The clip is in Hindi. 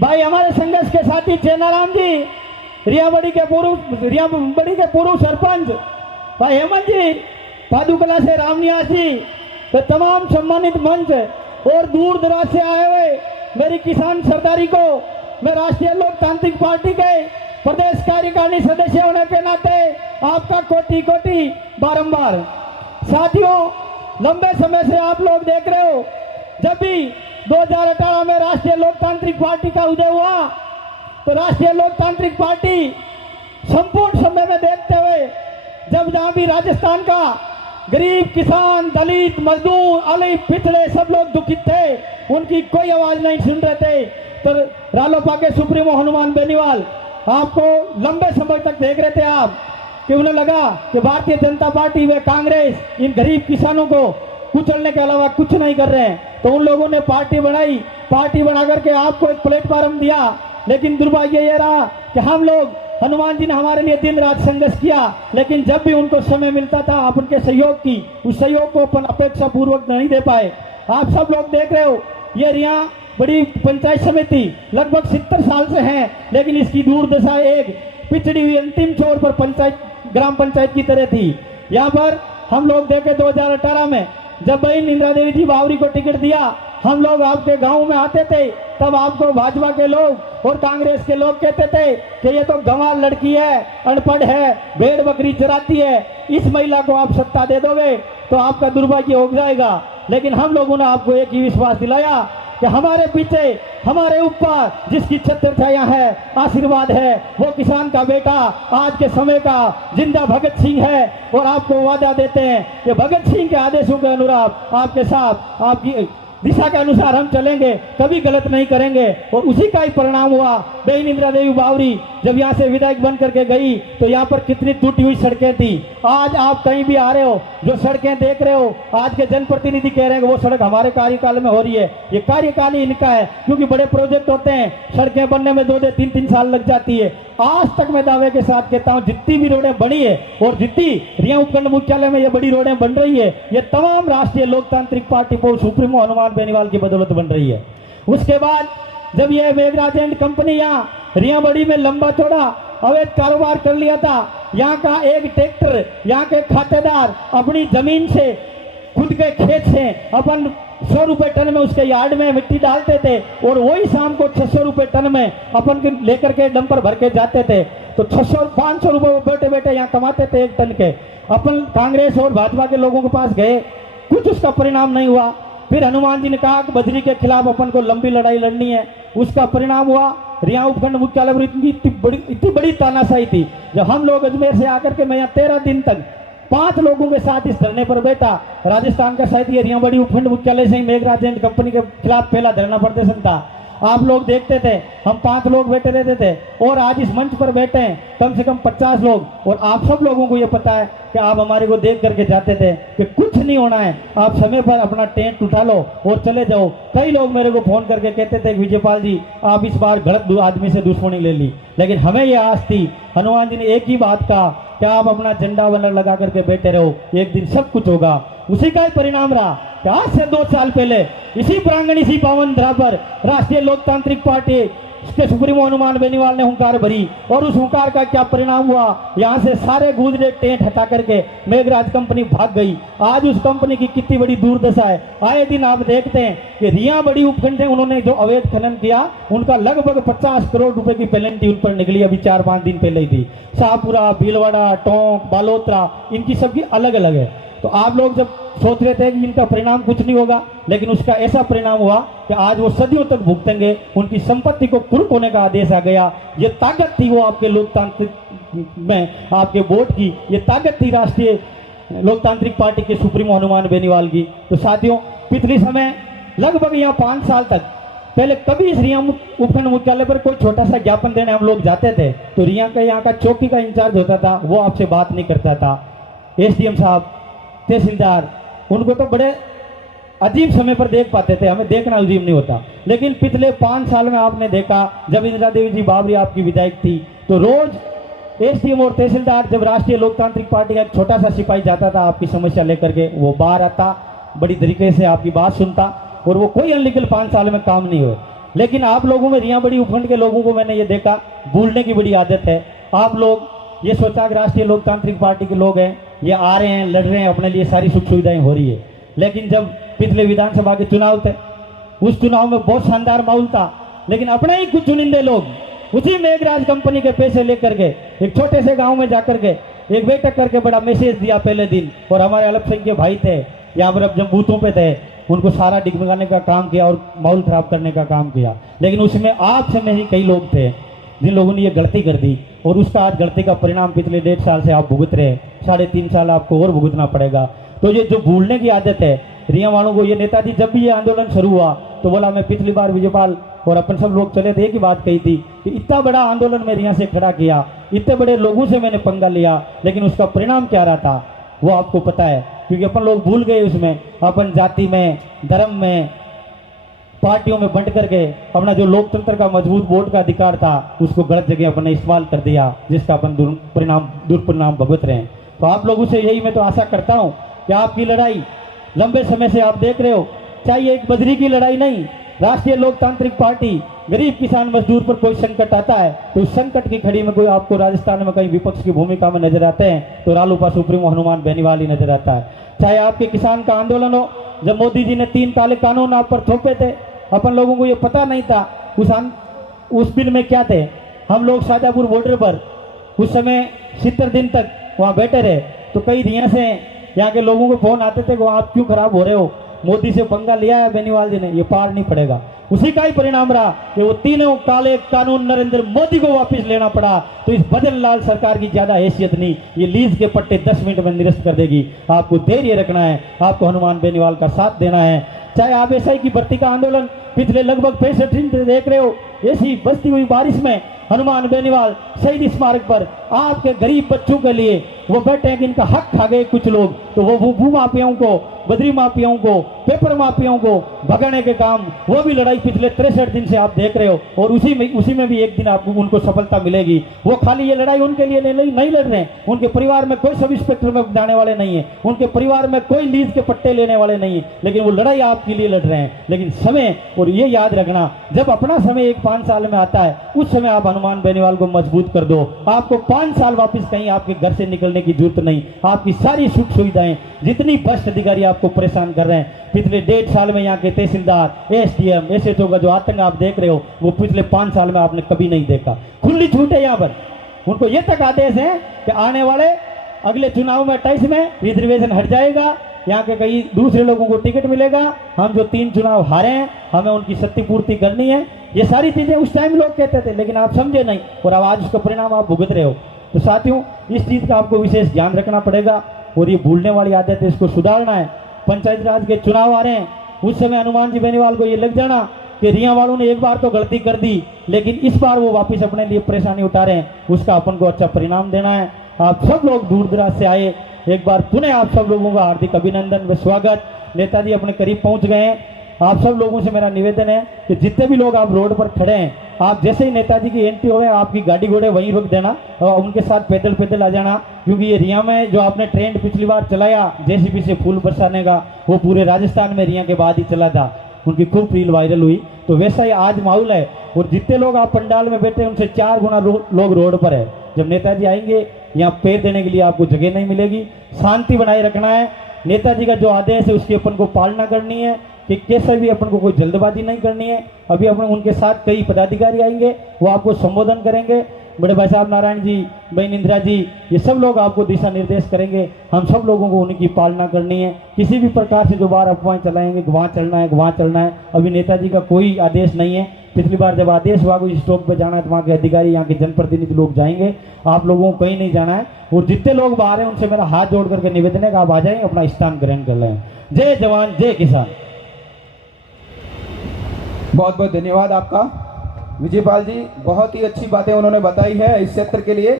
भाई हमारे संघर्ष के साथी चेनाराम जी, रियाबड़ी के पूर्व सरपंच भाई हेमंत जी, पादुकला से रामनिवास जी, तो तमाम सम्मानित मंच और दूर दराज से आए हुए मेरी किसान सरदारी को मैं राष्ट्रीय लोकतांत्रिक पार्टी के प्रदेश कार्यकारिणी सदस्य होने के नाते आपका कोटि कोटि बारंबार। साथियों, लंबे समय से आप लोग देख रहे हो, जब भी 2018 में राष्ट्रीय लोकतांत्रिक पार्टी का उदय हुआ तो राष्ट्रीय लोकतांत्रिक पार्टी संपूर्ण समय में देखते हुए जब जहां भी राजस्थान का गरीब, किसान, दलित, मजदूर, अलिप, पिछड़े सब लोग दुखित थे, उनकी कोई आवाज नहीं सुन रहे थे, तो रालोपा के सुप्रीमो हनुमान बेनीवाल आपको लंबे समय तक देख रहे थे आप कि उन्हें लगा कि भारतीय जनता पार्टी व कांग्रेस इन गरीब किसानों को कुचलने के अलावा कुछ नहीं कर रहे हैं, तो उन लोगों ने पार्टी बनाई, पार्टी बना करके आपको एक प्लेटफॉर्म दिया। लेकिन दुर्भाग्य ये रहा कि हम लोग, हनुमान जी ने हमारे लिए दिन रात संघर्ष किया, लेकिन जब भी उनको समय मिलता था आप उनके सहयोग की, उस सहयोग को अपन अपेक्षा पूर्वक नहीं दे पाए। आप सब लोग देख रहे हो, ये रिया बड़ी पंचायत समिति लगभग 70 साल से है, लेकिन इसकी दुर्दशा एक पिछड़ी हुई अंतिम छोर पर पंचायत, ग्राम पंचायत की तरह थी। यहाँ पर हम लोग देखे 2018 में जब बहन इंदिरा देवी जी बावरी को टिकट दिया, हम लोग आपके गांव में आते थे, तब आपको भाजपा के लोग और कांग्रेस के लोग कहते थे कि ये तो गंवार लड़की है, अनपढ़ है, भेड़ बकरी चराती है, इस महिला को आप सत्ता दे दोगे तो आपका दुर्भाग्य हो जाएगा। लेकिन हम लोगों ने आपको एक ही विश्वास दिलाया कि हमारे पीछे, हमारे ऊपर जिसकी छत्र छाया है, आशीर्वाद है, वो किसान का बेटा, आज के समय का जिंदा भगत सिंह है। और आपको वादा देते हैं कि भगत सिंह के आदेशों के अनुसार आपके साथ, आपकी दिशा के अनुसार हम चलेंगे, कभी गलत नहीं करेंगे। और उसी का ही परिणाम हुआ। बहन इंदिरा देवी बावरी जब यहाँ से विधायक बन करके गई तो यहाँ पर कितनी टूटी हुई सड़कें थी। आज आप कहीं भी आ रहे हो, जो सड़कें देख रहे हो, आज के जनप्रतिनिधि कह रहे हैं कि वो सड़क हमारे कार्यकाल में हो रही है। ये कार्यकाल ही इनका है, क्योंकि बड़े प्रोजेक्ट होते हैं, सड़कें बनने में 2-2, 3-3 साल लग जाती है। आज तक मैं दावे के साथ कहता हूँ, जितनी भी रोडें बनी है और जितनी रिया उपखंड मुख्यालय में ये बड़ी रोडें बन रही है, ये तमाम राष्ट्रीय लोकतांत्रिक पार्टी को सुप्रीमो हनुमान बेनीवाल की बदौलत बन रही है। उसके बाद जब ये मेघराज एंड कंपनी यहाँ रियाबड़ी में लंबा चौड़ा अवैध कारोबार कर लिया था, यहाँ का एक ट्रैक्टर, यहाँ के खातेदार अपनी जमीन से, खुद के खेत से अपन 100 रुपए टन में उसके यार्ड में मिट्टी डालते थे और वही शाम को 600 रुपए टन में अपन लेकर के डंपर भर के जाते थे। तो 600-500 रुपए वो बैठे बैठे यहाँ कमाते थे एक टन के। अपन कांग्रेस और भाजपा के लोगों के पास गए, कुछ उसका परिणाम नहीं हुआ। फिर हनुमान जी ने कहा कि बजरी के खिलाफ अपन को लंबी लड़ाई लड़नी है। उसका परिणाम हुआ रिया उपखंड मुख्यालय पर इतनी बड़ी तानाशाही थी। जब हम लोग अजमेर से आकर के मैं यहाँ 13 दिन तक 5 लोगों के साथ इस धरने पर बैठा, राजस्थान का शायद ये रियाबड़ी उपखंड मुख्यालय से ही मेघराज एंड कंपनी के खिलाफ पहला धरना प्रदर्शन था। आप लोग देखते थे, हम 5 लोग बैठे रहते थे, और आज इस मंच पर बैठे हैं कम से कम 50 लोग। और आप सब लोगों को ये पता है कि आप हमारे को देख करके जाते थे कि कुछ नहीं होना है, आप समय पर अपना टेंट उठा लो और चले जाओ। कई लोग मेरे को फोन करके कहते थे, विजयपाल जी आप इस बार गलत आदमी से दुश्मनी ले ली। लेकिन हमें ये आस थी, हनुमान जी ने एक ही बात कहा कि आप अपना झंडा वंडा लगा करके बैठे रहो, एक दिन सब कुछ होगा। उसी का ही परिणाम रहा कि आज से 2 साल पहले इसी प्रांगण, इसी पावन धरा पर राष्ट्रीय लोकतांत्रिक पार्टी के सुप्रीमो हनुमान बेनीवाल ने हुंकार भरी। और उस हुंकार का क्या परिणाम हुआ, यहाँ से सारे गुजरे टेंट हटा करके मेघराज कंपनी भाग गई। आज उस कंपनी की कितनी बड़ी दुर्दशा है। आए दिन आप देखते हैं कि रियाबड़ी उपखंड उन्होंने जो अवैध खनन किया, उनका लगभग 50 करोड़ रुपए की पेनल्टी उन पर निकली। अभी 4-5 दिन पहले ही थी। शाहपुरा, भीलवाड़ा, टोंक, बालोतरा, इनकी सबकी अलग अलग है। तो आप लोग जब सोच रहे थे कि इनका परिणाम कुछ नहीं होगा, लेकिन उसका ऐसा परिणाम हुआ कि आज वो सदियों तक भुगतेंगे। उनकी संपत्ति को कुर्क होने का आदेश आ गया। ये ताकत थी वो आपके लोकतांत्रिक में, आपके वोट की ये ताकत थी राष्ट्रीय लोकतांत्रिक पार्टी के सुप्रीमो हनुमान बेनीवाल की। तो साथियों, पिछले समय लगभग यहाँ 5 साल तक पहले कभी इस रिया उपखंड मुख्यालय पर कोई छोटा सा ज्ञापन देने हम लोग जाते थे तो रिया का यहाँ का चौकी का इंचार्ज होता था, वो आपसे बात नहीं करता था। SDM साहब, तहसीलदार, उनको तो बड़े अजीब समय पर देख पाते थे, हमें देखना अजीब नहीं होता। लेकिन पिछले 5 साल में आपने देखा, जब इंदिरा देवी जी बावरी आपकी विधायक थी, तो रोज SDM और तहसीलदार, जब राष्ट्रीय लोकतांत्रिक पार्टी का एक छोटा सा सिपाही जाता था आपकी समस्या लेकर के, वो बाहर आता, बड़ी तरीके से आपकी बात सुनता, और वो कोई अनलीगल 5 साल में काम नहीं हुए। लेकिन आप लोगों में रिया बड़ी उपखंड के लोगों को मैंने ये देखा, भूलने की बड़ी आदत है। आप लोग ये सोचा कि राष्ट्रीय लोकतांत्रिक पार्टी के लोग हैं, ये आ रहे हैं, लड़ रहे हैं, अपने लिए सारी सुख सुविधाएं हो रही है। लेकिन जब पिछले विधानसभा के चुनाव थे, उस चुनाव में बहुत शानदार माहौल था, लेकिन अपने ही कुछ चुनिंदे लोग उसी मेघराज कंपनी के पैसे लेकर के एक छोटे से गांव में जाकर के एक बैठक करके बड़ा मैसेज दिया पहले दिन, और हमारे अल्पसंख्यक भाई थे यहाँ पर, अब जब बूथों पे थे उनको सारा डिगमगाने का काम किया और माहौल खराब करने का काम किया। लेकिन उसमें आप से में ही कई लोग थे जिन लोगों ने ये गलती कर दी, और उसका आज गलती का परिणाम पिछले 1.5 साल से आप भुगत रहे हैं, 3.5 साल आपको और भुगतना पड़ेगा। तो ये जो भूलने की आदत है रिया वालों को, ये नेताजी जब भी ये आंदोलन शुरू हुआ तो बोला, मैं पिछली बार विजयपाल और अपन सब लोग चले थे, एक ही बात कही थी कि इतना बड़ा आंदोलन मैं रिया से खड़ा किया, इतने बड़े लोगों से मैंने पंगा लिया, लेकिन उसका परिणाम क्या रहा था वो आपको पता है। क्योंकि अपन लोग भूल गए उसमें, अपन जाति में, धर्म में, पार्टियों में बंट करके अपना जो लोकतंत्र का मजबूत वोट का अधिकार था उसको गलत जगह अपन ने इस्तेमाल कर दिया, जिसका अपन दुष्परिणाम भुगत रहे हैं। तो आप लोगों से यही मैं तो आशा करता हूँ कि आपकी लड़ाई लंबे समय से आप देख रहे हो, चाहे एक बजरी की लड़ाई नहीं, राष्ट्रीय लोकतांत्रिक पार्टी गरीब किसान मजदूर पर कोई संकट आता है तो उस संकट की खड़ी में कोई आपको राजस्थान में कहीं विपक्ष की भूमिका में नजर आते हैं तो रालोपा सुप्रीमो हनुमान बेनीवाल ही नजर आता है। चाहे आपके किसान का आंदोलन हो, जब मोदी जी ने 3 काले कानून आप पर थोपे थे, अपन लोगों को ये पता नहीं था उस बिल में क्या थे। हम लोग शाजापुर बॉर्डर पर उस समय 70 दिन तक वहाँ बैठे रहे, तो कई रिया से यहाँ के लोगों को फोन आते थे कि वहाँ आप क्यों खराब हो रहे हो, मोदी से पंगा लिया है बेनीवाल जी ने, ये पार नहीं पड़ेगा। उसी का ही परिणाम रहा कि वो 3 काले कानून नरेंद्र मोदी को वापस लेना पड़ा। तो इस भजन लाल सरकार की ज्यादा हैसियत नहीं, ये लीज के पट्टे 10 मिनट में निरस्त कर देगी। आपको धैर्य रखना है, आपको हनुमान बेनीवाल का साथ देना है। चाहे आप एसआई की भर्ती का आंदोलन पिछले लगभग 65 दिन से देख रहे हो, ऐसी बसती हुई बारिश में हनुमान बेनीवाल शहीद स्मारक पर आपके गरीब बच्चों के लिए वो बैठे हैं कि इनका हक खा गए कुछ लोग, तो वो भू माफियाओं को, बद्री माफियाओं को, पेपर माफियाओं को भगाने के काम, वो भी लड़ाई पिछले 63 दिन से आप देख रहे हो, और उसी में भी एक दिन आपको उनको सफलता मिलेगी। वो खाली ये लड़ाई उनके लिए नहीं लड़ रहे हैं, उनके परिवार में कोई सब इंस्पेक्टर में जाने वाले नहीं है, उनके परिवार में कोई लीज के पट्टे लेने वाले नहीं है, लेकिन वो लड़ाई आपके लिए लड़ रहे हैं। लेकिन समय, और ये याद रखना, जब अपना समय एक 5 साल में आता है उस समय आप हनुमान बेनीवाल को मजबूत कर दो। आपको 5 साल वापस कहीं आपके घर से निकलने की जरूरत नहीं। आपकी सारी सुख सुविधाएं, जितनी भ्रष्ट अधिकारी आपको परेशान कर रहे हैं, पिछले 1.5 साल में यहाँ के तहसीलदार, एसडीएम, एसएचओ का जो आतंक आप देख रहे हो वो पिछले 5 साल में आपने कभी नहीं देखा। खुली छूट है यहाँ पर। उनको ये तक आदेश है कि आने वाले अगले चुनाव में 28 में रिजर्वेशन हट जाएगा, यहाँ के कई दूसरे लोगों को टिकट मिलेगा, हम जो 3 चुनाव हारे हैं हमें उनकी क्षतिपूर्ति करनी है। ये सारी चीजें उस टाइम लोग कहते थे, लेकिन आप समझे नहीं, और अब आज उसका परिणाम आप भुगत रहे हो। तो साथियों, इस चीज का आपको विशेष ध्यान रखना पड़ेगा, और ये भूलने वाली आदत है, इसको सुधारना है। पंचायत राज के चुनाव आ रहे हैं, उस समय हनुमान जी बेनीवाल को ये लग जाना कि रिया वालों ने एक बार तो गलती कर दी, लेकिन इस बार वो वापस अपने लिए परेशानी उठा रहे हैं, उसका अपन को अच्छा परिणाम देना है। आप सब लोग दूर दराज से आए, एक बार पुनः आप सब लोगों का हार्दिक अभिनंदन व स्वागत। नेताजी अपने करीब पहुंच गए हैं। आप सब लोगों से मेरा निवेदन है कि जितने भी लोग आप रोड पर खड़े हैं, आप जैसे ही नेताजी की एंट्री होवे आपकी गाड़ी घोड़े वहीं रुक देना और उनके साथ पैदल पैदल आ जाना, क्योंकि ये रिया में जो आपने ट्रेंड पिछली बार चलाया जेसीबी से फूल बरसाने का, वो पूरे राजस्थान में रिया के बाद ही चला था, उनकी खूब रील वायरल हुई। तो वैसा ही आज माहौल है, और जितने लोग आप पंडाल में बैठे हैं उनसे 4 गुना लोग रोड पर है। जब नेताजी आएंगे यहाँ पैर देने के लिए आपको जगह नहीं मिलेगी। शांति बनाए रखना है, नेताजी का जो आदेश है उसकी अपन को पालना करनी है, कि कैसे भी अपन को कोई जल्दबाजी नहीं करनी है। अभी अपन उनके साथ कई पदाधिकारी आएंगे, वो आपको संबोधन करेंगे, बड़े भाई साहब नारायण जी, बहन इंदिरा जी, ये सब लोग आपको दिशा निर्देश करेंगे। हम सब लोगों को उनकी पालना करनी है। किसी भी प्रकार से जो बार अफवाहें चलाएंगे वहाँ चलना है, वहाँ चलना है, अभी नेताजी का कोई आदेश नहीं है। पिछली बार जब आदेश हुआ कोई स्टॉप पर जाना है तो वहाँ के अधिकारी, यहाँ के जनप्रतिनिधि लोग जाएंगे, आप लोगों को कहीं नहीं जाना है। और जितने लोग बाहर हैं उनसे मेरा हाथ जोड़ करके निवेदन है कि आप आ जाएं, अपना स्थान ग्रहण कर लें। जय जवान जय किसान। बहुत बहुत धन्यवाद आपका विजयपाल जी, बहुत ही अच्छी बातें उन्होंने बताई है इस क्षेत्र के लिए।